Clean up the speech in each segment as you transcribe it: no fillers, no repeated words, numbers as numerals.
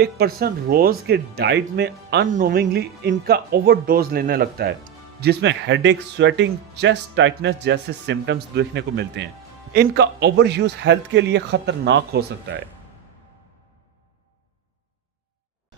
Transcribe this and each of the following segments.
एक पर्सन रोज के डाइट में अननोविंगली इनका ओवरडोज लेने लगता है, जिसमें हेडेक, स्वेटिंग, चेस्ट टाइटनेस जैसे सिम्टम्स देखने को मिलते हैं। इनका ओवर यूज हेल्थ के लिए खतरनाक हो सकता है।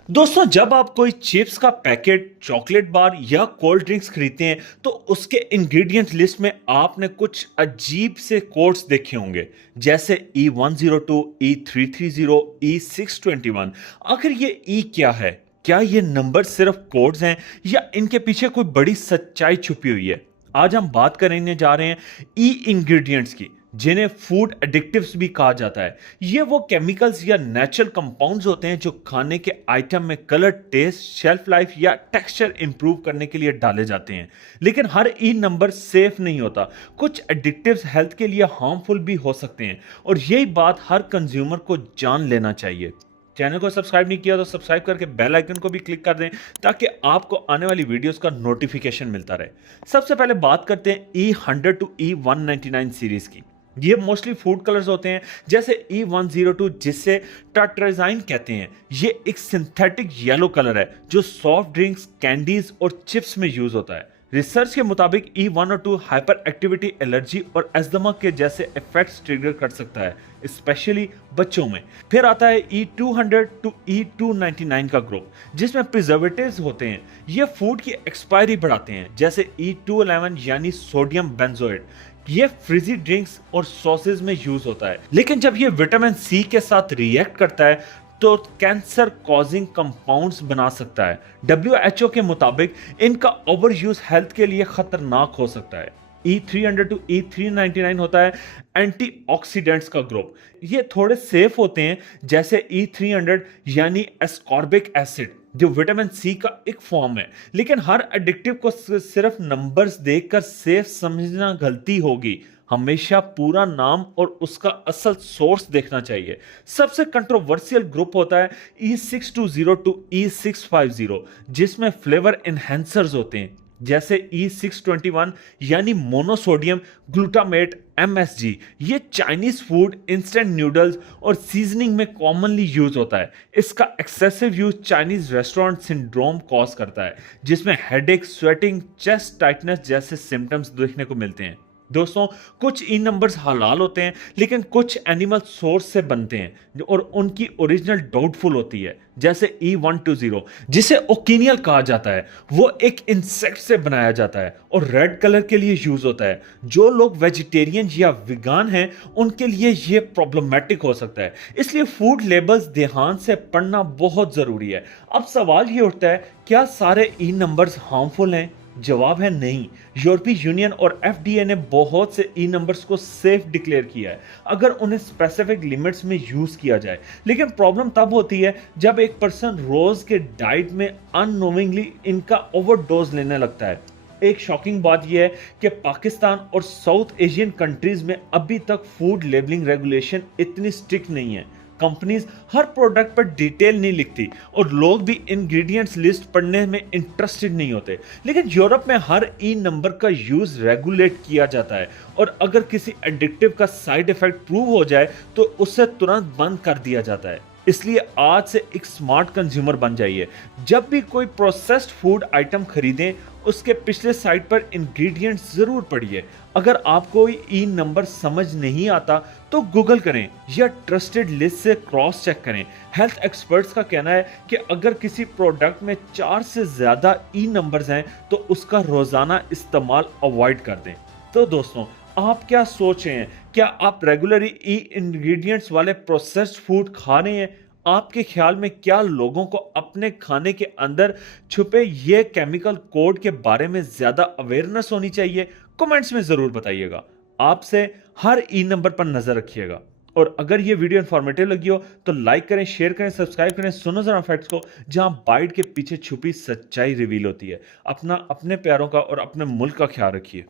दोस्तों, जब आप कोई चिप्स का पैकेट, चॉकलेट बार या कोल्ड ड्रिंक्स खरीदते हैं तो उसके इंग्रेडिएंट लिस्ट में आपने कुछ अजीब से कोड्स देखे होंगे, जैसे E102, E330, E621। आखिर ये ई क्या है? क्या ये नंबर सिर्फ कोड्स हैं या इनके पीछे कोई बड़ी सच्चाई छुपी हुई है? आज हम बात करने जा रहे हैं ई इंग्रेडिएंट्स की, जिन्हें फूड एडिक्टिव्स भी कहा जाता है। ये वो केमिकल्स या नेचुरल कंपाउंड्स होते हैं जो खाने के आइटम में कलर, टेस्ट, शेल्फ लाइफ या टेक्सचर इंप्रूव करने के लिए डाले जाते हैं। लेकिन हर ई नंबर सेफ नहीं होता। कुछ एडिक्टिव्स हेल्थ के लिए हार्मफुल भी हो सकते हैं और यही बात हर कंज्यूमर को जान लेना चाहिए। चैनल को सब्सक्राइब नहीं किया तो सब्सक्राइब करके बेल आइकन को भी क्लिक कर दें ताकि आपको आने वाली वीडियोस का नोटिफिकेशन मिलता रहे। सबसे पहले बात करते हैं E100 टू E199 सीरीज की। ये मोस्टली फूड कलर्स होते हैं, जैसे E102, जिसे टार्टराइजाइन कहते हैं। ये एक सिंथेटिक येलो कलर है जो सॉफ्ट ड्रिंक्स, कैंडीज और चिप्स में यूज होता है। रिसर्च के मुताबिक E102 हाइपर एक्टिविटी, एलर्जी और एस्थमा के जैसे इफेक्ट्स ट्रिगर कर सकता है, स्पेशली बच्चों में। फिर आता है E200 टू E299 का ग्रुप, जिसमें प्रिजर्वेटिव्स होते हैं। ये फूड की एक्सपायरी बढ़ाते हैं, जैसे E211 यानी सोडियम बेंजोएट। ये फ्रिजी ड्रिंक्स और सॉसेज में यूज होता है, लेकिन जब ये विटामिन सी के साथ रिएक्ट करता है तो कैंसर कॉजिंग कंपाउंड्स बना सकता है। WHO के मुताबिक इनका ओवर यूज हेल्थ के लिए खतरनाक हो सकता है। E300 टू E399 होता है एंटीऑक्सीडेंट्स का ग्रुप। ये थोड़े सेफ होते हैं, जैसे E300 यानी एस्कॉर्बिक एसिड, जो विटामिन सी का एक फॉर्म है। लेकिन हर एडिक्टिव को सिर्फ नंबर्स देखकर सेफ समझना गलती होगी। हमेशा पूरा नाम और उसका असल सोर्स देखना चाहिए। सबसे कंट्रोवर्शियल ग्रुप होता है E620 टू E650, जिसमें फ्लेवर एनहेंसर्स होते हैं, जैसे E621 यानी मोनोसोडियम ग्लूटामेट MSG। ये चाइनीज फूड, इंस्टेंट नूडल्स और सीजनिंग में कॉमनली यूज होता है। इसका excessive use Chinese restaurant syndrome cause करता है, जिसमें हेडेक, स्वेटिंग, चेस्ट टाइटनेस जैसे सिम्टम्स देखने को मिलते हैं। दोस्तों, कुछ ई नंबर्स हलाल होते हैं, लेकिन कुछ एनिमल सोर्स से बनते हैं और उनकी ओरिजिनल डाउटफुल होती है, जैसे E120, जिसे ओकिनियल कहा जाता है। वो एक इंसेक्ट से बनाया जाता है और रेड कलर के लिए यूज होता है। जो लोग वेजिटेरियन या विगान हैं, उनके लिए ये प्रॉब्लमेटिक हो सकता है, इसलिए फूड लेबल्स ध्यान से पढ़ना बहुत जरूरी है। अब सवाल ये उठता है, क्या सारे ई नंबर्स हार्मफुल हैं? जवाब है नहीं। यूरोपीय यूनियन और FDA ने बहुत से ई नंबर्स को सेफ डिक्लेयर किया है, अगर उन्हें स्पेसिफिक लिमिट्स में यूज किया जाए। लेकिन प्रॉब्लम तब होती है जब एक पर्सन रोज के डाइट में अननोविंगली इनका ओवरडोज लेने लगता है। एक शॉकिंग बात यह है कि पाकिस्तान और साउथ एशियन कंट्रीज में अभी तक फूड लेबलिंग रेगुलेशन इतनी स्ट्रिक्ट नहीं है। कंपनीज हर प्रोडक्ट पर डिटेल नहीं लिखती और लोग भी इंग्रेडिएंट्स लिस्ट पढ़ने में इंटरेस्टेड नहीं होते। लेकिन यूरोप में हर ई नंबर का यूज रेगुलेट किया जाता है और अगर किसी एडिक्टिव का साइड इफेक्ट प्रूव हो जाए तो उसे तुरंत बंद कर दिया जाता है। इसलिए आज से एक स्मार्ट कंज्यूमर बन जाइए। जब भी कोई प्रोसेस्ड फूड आइटम खरीदें, उसके पिछले साइड पर इंग्रेडिएंट्स जरूर पढ़िए। अगर आपको ई नंबर समझ नहीं आता तो गूगल करें या ट्रस्टेड लिस्ट से क्रॉस चेक करें। हेल्थ एक्सपर्ट्स का कहना है कि अगर किसी प्रोडक्ट में 4 से ज्यादा ई नंबर्स हैं तो उसका रोजाना इस्तेमाल अवॉइड कर दें। तो दोस्तों, आप क्या सोच रहे हैं? क्या आप रेगुलरली ई इंग्रेडिएंट्स वाले प्रोसेस्ड फूड खा रहे हैं? आपके ख्याल में क्या लोगों को अपने खाने के अंदर छुपे ये केमिकल कोड के बारे में ज्यादा अवेयरनेस होनी चाहिए? कमेंट्स में जरूर बताइएगा। आपसे हर ई नंबर पर नजर रखिएगा। और अगर ये वीडियो इंफॉर्मेटिव लगी हो तो लाइक करें, शेयर करें, सब्सक्राइब करें। सुनो जरा फैक्ट्स को, जहां बाइट के पीछे छुपी सच्चाई रिवील होती है। अपने प्यारों का और अपने मुल्क का ख्याल रखिए।